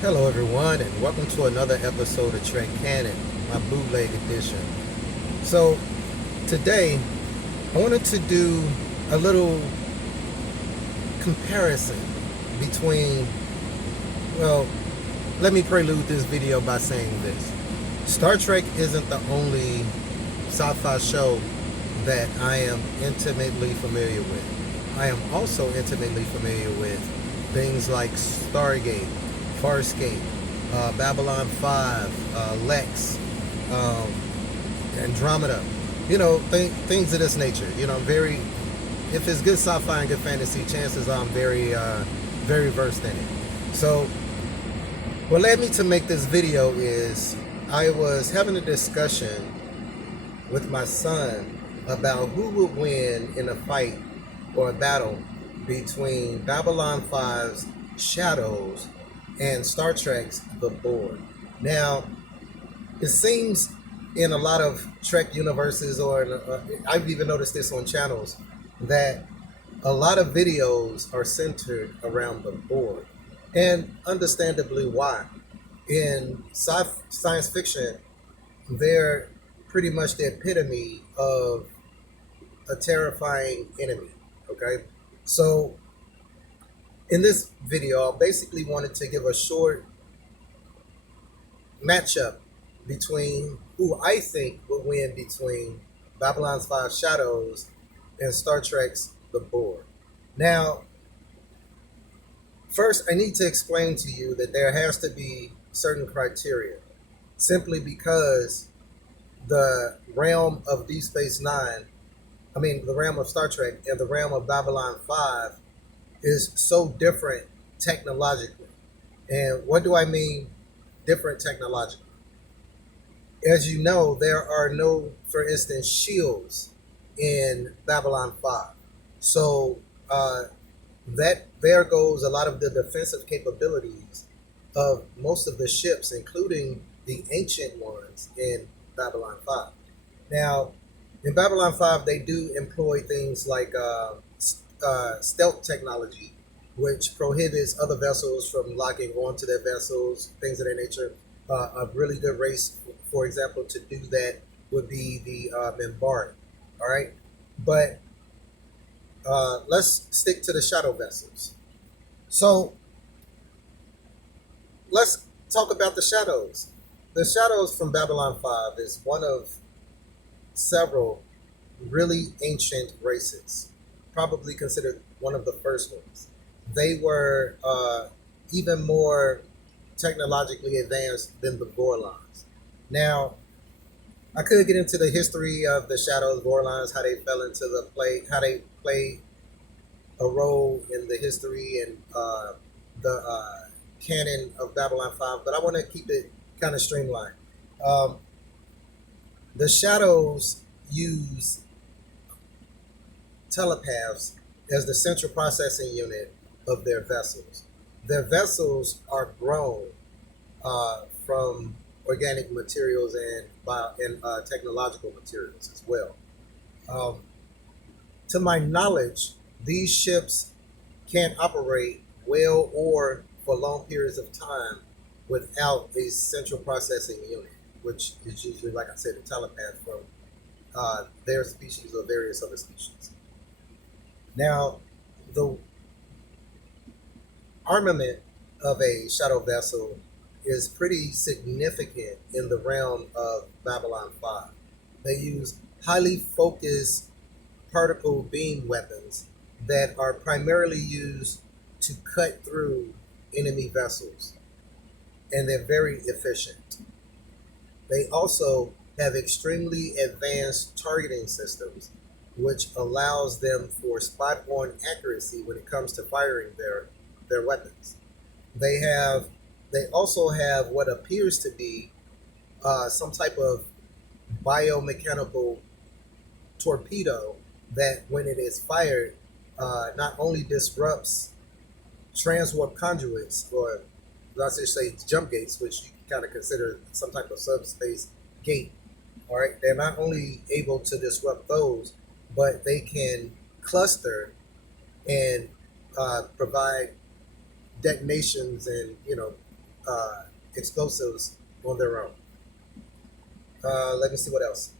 Hello everyone, and welcome to another episode of Trek Canon, my bootleg edition. So today I wanted to do a little comparison between, well, let me prelude this video by saying this. Star Trek isn't the only sci-fi show that I am intimately familiar with. I am also intimately familiar with things like Stargate, Farscape, Babylon 5, Lex, um, Andromeda, things of this nature. I'm very, if it's good sci-fi and good fantasy, chances are I'm very versed in it. So what led me to make this video is I was having a discussion with my son about who would win in a fight or a battle between Babylon 5's Shadows and Star Trek's The Borg. Now, it seems in a lot of Trek universes, or I've even noticed this on channels, that a lot of videos are centered around the Borg. And understandably why. In science fiction, they're pretty much the epitome of a terrifying enemy. Okay? So, in this video, I basically wanted to give a short matchup between who I think would win between Babylon's 5 Shadows and Star Trek's The Borg. Now, first, I need to explain to you that there has to be certain criteria, simply because the realm of Deep Space Nine, the realm of Star Trek and the realm of Babylon 5 is so different technologically. And what do I mean different technologically? As you know, there are no, for instance, shields in Babylon 5. So that there goes a lot of the defensive capabilities of most of the ships, including the ancient ones in Babylon 5. Now, in Babylon 5, they do employ things like stealth technology, which prohibits other vessels from locking onto their vessels, things of that nature. A really good race, for example, to do that would be the Borg. All right, but let's stick to the shadow vessels. So let's talk about the shadows. The shadows from Babylon 5 is one of several really ancient races, probably considered one of the first ones. They were even more technologically advanced than the Vorlons. Now, I could get into the history of the Shadows, Vorlons, how they fell into the play, how they played a role in the history and the canon of Babylon 5, but I want to keep it kind of streamlined. The Shadows use telepaths as the central processing unit of their vessels. Their vessels are grown from organic materials and technological materials as well. To my knowledge, these ships can't operate well or for long periods of time without a central processing unit, which is usually, like I said, a telepath from their species or various other species. Now, the armament of a shuttle vessel is pretty significant in the realm of Babylon 5. They use highly focused particle beam weapons that are primarily used to cut through enemy vessels, and they're very efficient. They also have extremely advanced targeting systems, which allows them for spot-on accuracy when it comes to firing their weapons. They also have what appears to be some type of biomechanical torpedo that, when it is fired, not only disrupts transwarp conduits, or let's just say jump gates, which you can kind of consider some type of subspace gate. All right, they're not only able to disrupt those, but they can cluster and provide detonations and explosives on their own. Let me see what else.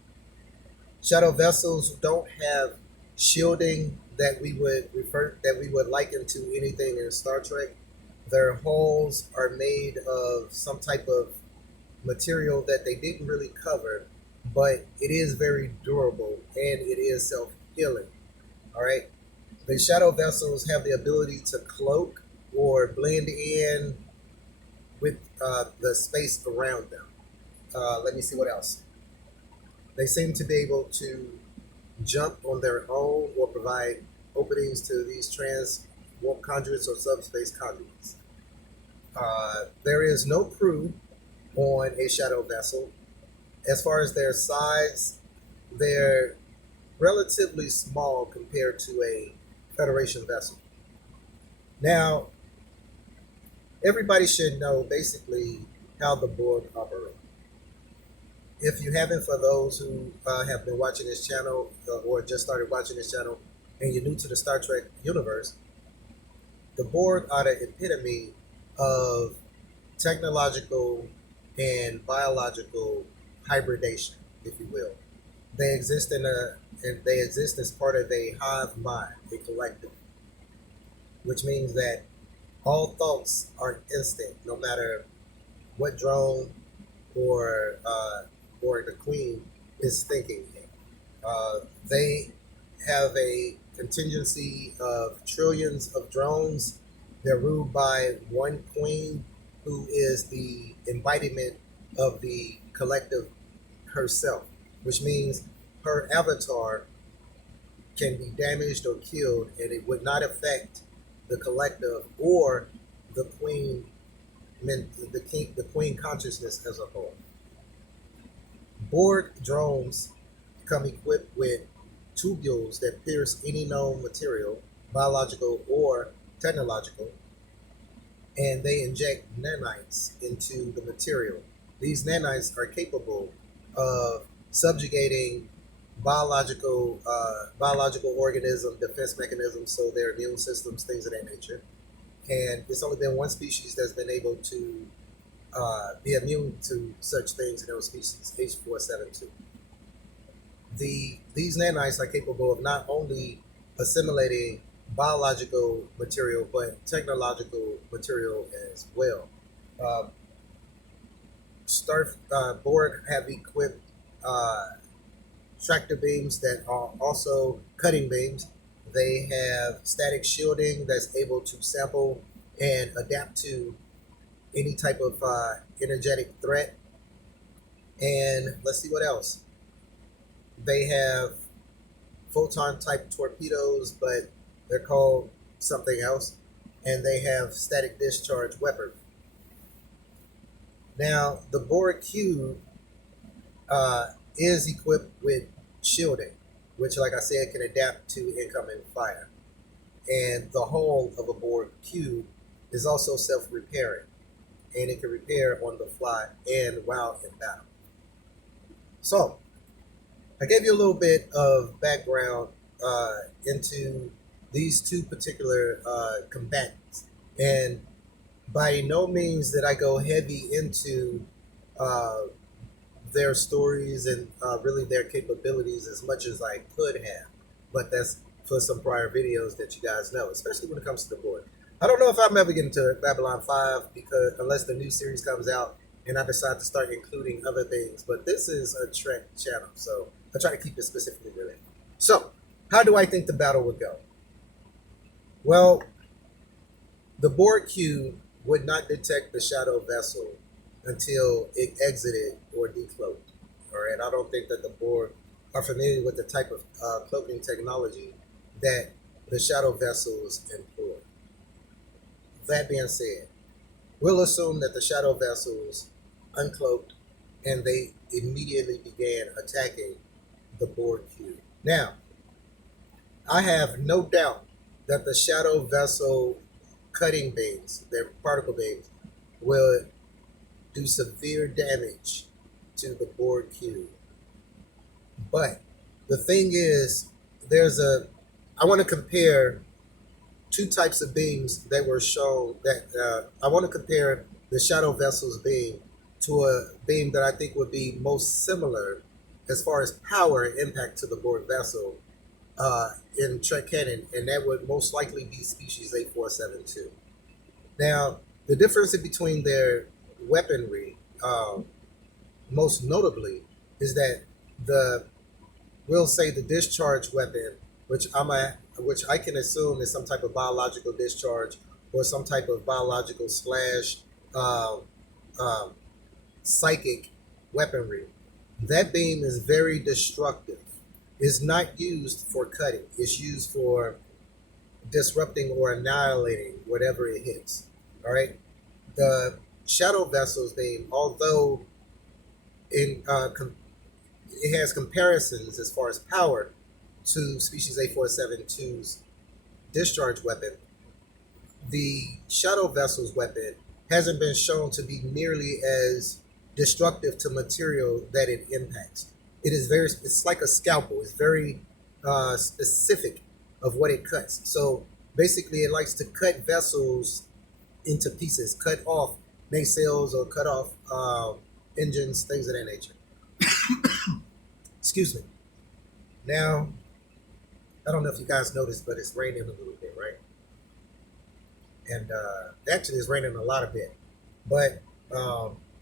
Shadow vessels don't have shielding that we would liken to anything in Star Trek. Their hulls are made of some type of material that they didn't really cover, but it is very durable and it is self healing. All right. The shadow vessels have the ability to cloak or blend in with the space around them. Let me see what else. They seem to be able to jump on their own or provide openings to these trans warp conduits or subspace conduits. There is no crew on a shadow vessel. As far as their size, they're relatively small compared to a Federation vessel. Now, everybody should know basically how the Borg operate. If you haven't, for those who have been watching this channel or just started watching this channel and you're new to the Star Trek universe, the Borg are the epitome of technological and biological hybridation, if you will. They exist and they exist as part of a hive mind, a collective, which means that all thoughts are instant, no matter what drone or the queen is thinking. They have a contingency of trillions of drones. They're ruled by one queen who is the embodiment of the collective herself, which means her avatar can be damaged or killed and it would not affect the collective or the queen the queen consciousness as a whole. Borg drones come equipped with tubules that pierce any known material, biological or technological, and they inject nanites into the material. These nanites are capable of subjugating biological organism defense mechanisms, so their immune systems, things of that nature. And it's only been one species that's been able to be immune to such things, in those species, H472. These nanites are capable of not only assimilating biological material but technological material as well. Borg have equipped tractor beams that are also cutting beams. They have static shielding that's able to sample and adapt to any type of energetic threat. And let's see what else. They have photon type torpedoes, but they're called something else. And they have static discharge weapons. Now, the Borg cube is equipped with shielding, which, like I said, can adapt to incoming fire. And the hull of a Borg cube is also self-repairing, and it can repair on the fly and while in battle. So, I gave you a little bit of background into these two particular combatants, and by no means did I go heavy into their stories and really their capabilities as much as I could have, but that's for some prior videos that you guys know, especially when it comes to the Borg. I don't know if I'm ever getting to Babylon 5 because unless the new series comes out and I decide to start including other things, but this is a Trek channel, so I try to keep it specifically related. So, how do I think the battle would go? Well, the Borg cube would not detect the shadow vessel until it exited or decloaked. All right, I don't think that the Borg are familiar with the type of cloaking technology that the shadow vessels employ. That being said, we'll assume that the shadow vessels uncloaked and they immediately began attacking the Borg cube. Now, I have no doubt that the shadow vessel cutting beams, their particle beams, will do severe damage to the Borg cube. But the thing is, I want to compare two types of beams that were shown I want to compare the shadow vessel's beam to a beam that I think would be most similar as far as power and impact to the Borg vessel in Trek canon, and that would most likely be species 8472. Now, the difference between their weaponry, most notably, is that the we'll say the discharge weapon, which I can assume is some type of biological discharge or some type of biological slash um, um, psychic weaponry. That beam is very destructive. It's not used for cutting. It's used for disrupting or annihilating whatever it hits. All right. The shadow vessel's beam, although in it has comparisons as far as power to species 8472's discharge weapon, the shadow vessel's weapon hasn't been shown to be nearly as destructive to material that it impacts. It's like a scalpel. It's very specific of what it cuts. So basically, it likes to cut vessels into pieces, cut off nacelles or cut off engines, things of that nature. Excuse me. Now, I don't know if you guys noticed, but it's raining a little bit, right? And actually, it's raining a lot of bit. But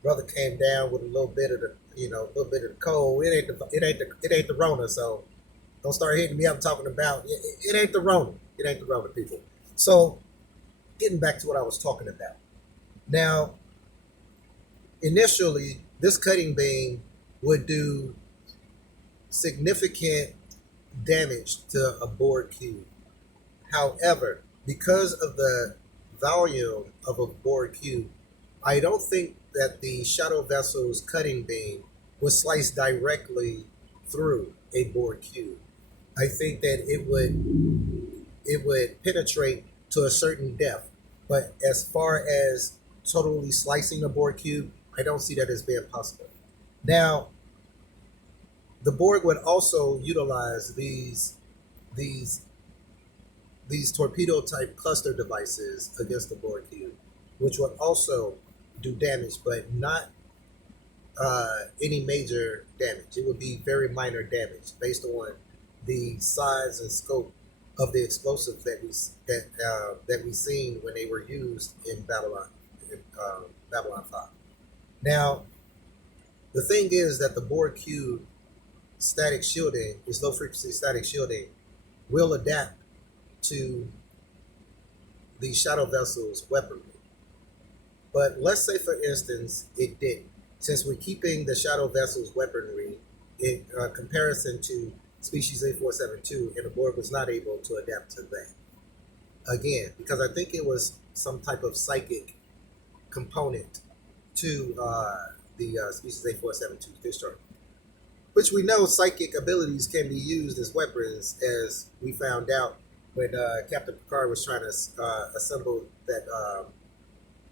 brother came down with a little bit of the, a little bit of the cold. It ain't the Rona. So don't start hitting me up talking about it ain't the Rona. It ain't the Rona, people. So getting back to what I was talking about. Now, initially, this cutting beam would do significant damage to a Borg cube. However, because of the volume of a Borg cube, I don't think that the shadow vessel's cutting beam would slice directly through a Borg cube. I think that it would penetrate to a certain depth, but as far as totally slicing a Borg cube, I don't see that as being possible. Now, the Borg would also utilize these torpedo type cluster devices against the Borg cube, which would also do damage, but not any major damage. It would be very minor damage based on the size and scope of the explosives that we seen when they were used in Babylon 5. Now, the thing is that the Borg cube static shielding, is low frequency static shielding, will adapt to the shadow vessel's weaponry. But let's say, for instance, it didn't. Since we're keeping the shadow vessel's weaponry in comparison to species 8472, and the Borg was not able to adapt to that. Again, because I think it was some type of psychic component to the species 8472 discharge, which we know psychic abilities can be used as weapons, as we found out when Captain Picard was trying to assemble that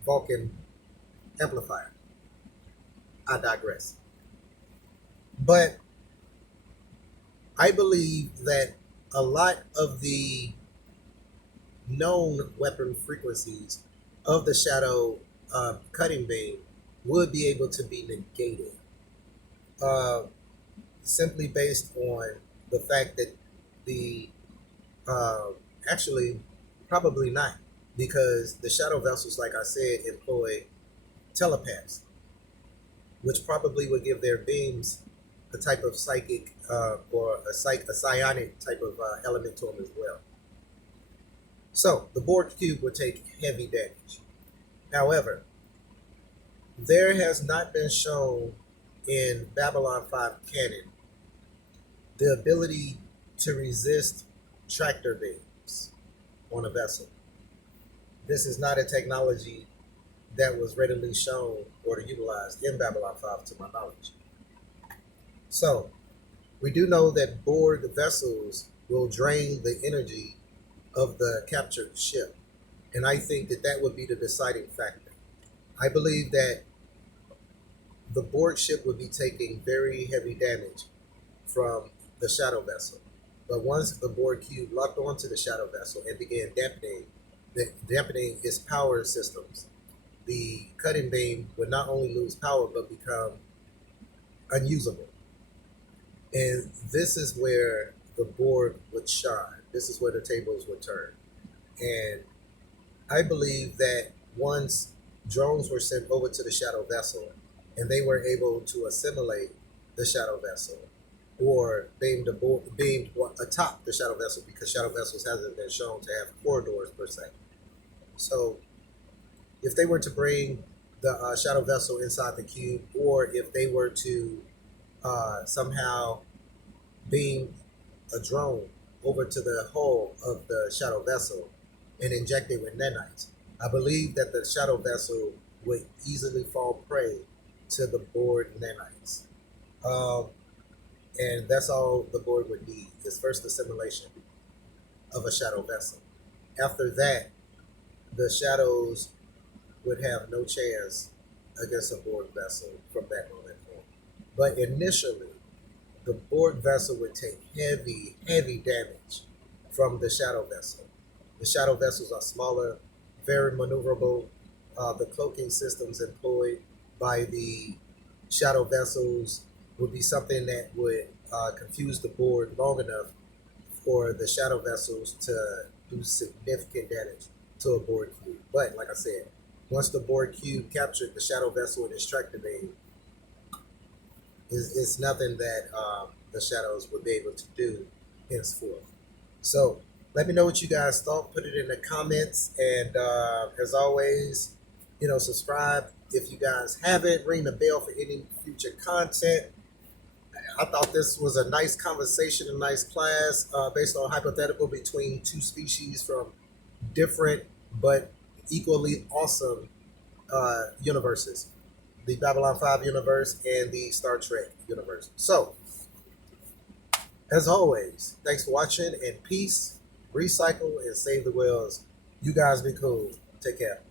Vulcan amplifier. I digress. But I believe that a lot of the known weapon frequencies of the shadow cutting beam would be able to be negated, simply based on the fact that the actually probably not, because the shadow vessels, like I said, employ telepaths, which probably would give their beams a type of psychic or a psionic type of element to them as well. So the Borg cube would take heavy damage. However, there has not been shown in Babylon 5 canon the ability to resist tractor beams on a vessel. This is not a technology that was readily shown or utilized in Babylon 5 to my knowledge. So, we do know that Borg vessels will drain the energy of the captured ship. And I think that that would be the deciding factor. I believe that the Borg ship would be taking very heavy damage from the shadow vessel. But once the Borg cube locked onto the shadow vessel and began dampening its power systems, the cutting beam would not only lose power but become unusable. And this is where the Borg would shine. This is where the tables would turn. And I believe that once drones were sent over to the shadow vessel and they were able to assimilate the shadow vessel or beamed atop the shadow vessel, because shadow vessels hasn't been shown to have corridors per se. So if they were to bring the shadow vessel inside the cube, or if they were to somehow beam a drone over to the hull of the shadow vessel and inject it with nanites, I believe that the shadow vessel would easily fall prey to the Borg nanites. And that's all the Borg would need is first assimilation of a shadow vessel. After that, the shadows would have no chance against a Borg vessel from that moment on. But initially, the Borg vessel would take heavy, heavy damage from the shadow vessel. The shadow vessels are smaller, very maneuverable. The cloaking systems employed by the shadow vessels would be something that would confuse the Borg long enough for the shadow vessels to do significant damage to a Borg cube. But like I said, once the Borg cube captured the shadow vessel and extracted it, it's nothing that the shadows would be able to do henceforth. So let me know what you guys thought. Put it in the comments, and as always, subscribe if you guys haven't. Ring the bell for any future content. I thought this was a nice conversation, a nice class based on hypothetical between two species from different but equally awesome universes, the Babylon 5 universe and the Star Trek universe. So, as always, thanks for watching, and peace, recycle, and save the whales. You guys be cool. Take care.